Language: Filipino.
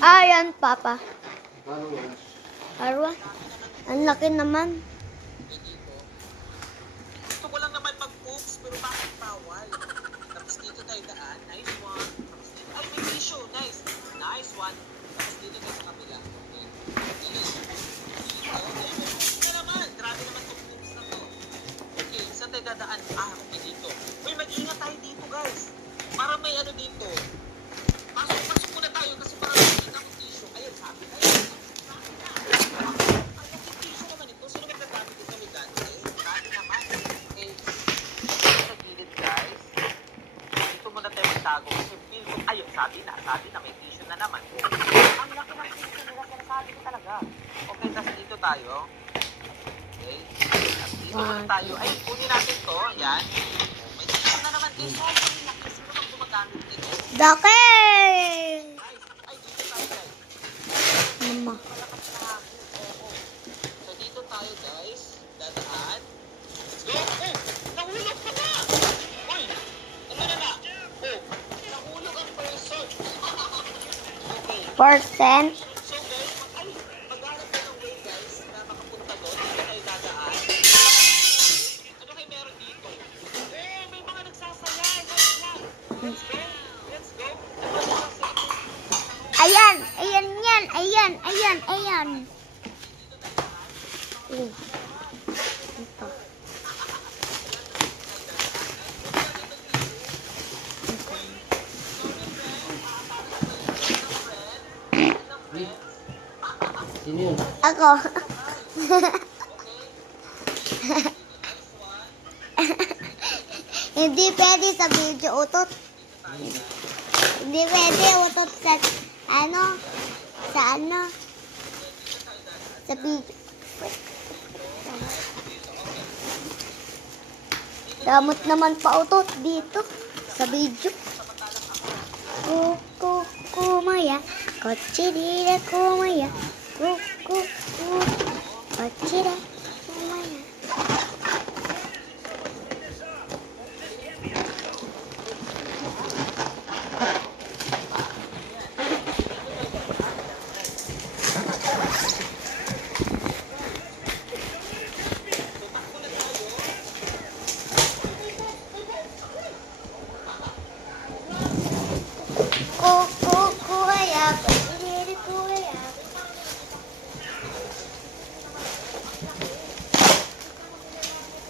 Ayan, Papa. Arwan. Arwa. Ang laki naman. Gusto ko lang naman mag-oops, pero bakit bawal? Tapos dito tayo daan, nice one. Tapos dito, ay may tissue, nice. Nice one. Tapos dito tayo sa kabila. Okay. Dito naman, grabe naman itong oops na to. Okay, saan tayo dadaan? Okay dito. Uy, mag-ingat tayo dito guys. Para may ano dito. Pasok muna tayo kasi para makikita ko tissue. Ayun, sabi. Ayun. Tissue naman ito. Sino nagtagamit ito ni Dante? Grabe naman. Okay. Sa gilid guys. Dito muna tayo magtago kasi feel ko, ayun, sabi na may tissue na naman. Ang laki ng tissue nila, sinasabi ko talaga. Okay, tapos dito tayo. Okay. Tapos dito muna tayo. Ay, kunin natin to. Yan. May tissue na naman dito. Sobrang laki. Sino bang gumagamit dito? Daki! Guys, ay, dito tayo guys. Mama. Malakas na hangin. Oo. So dito tayo guys. Dadaan. Let's go. Oh! Nahulog ka na! Uy! Ano na na? Oh! Nahulog ang person. Okay. Percent. So guys, maghanap tayo ng way guys na makapunta doon. Dito tayo dadaan. Ano kayo meron dito? Eh, may mga nagsasaya. Guys lang. Let's go. Let's go. Ayan. Ayan yan. Ayan. Ayan. Ayan. Ito. Sino yun? Ako. Hindi pwede sa video utot. Hindi pwede utot sa sa video. Damot naman pa utot dito sa video. Kumaya, kochirira kumaya, kuku, kochira.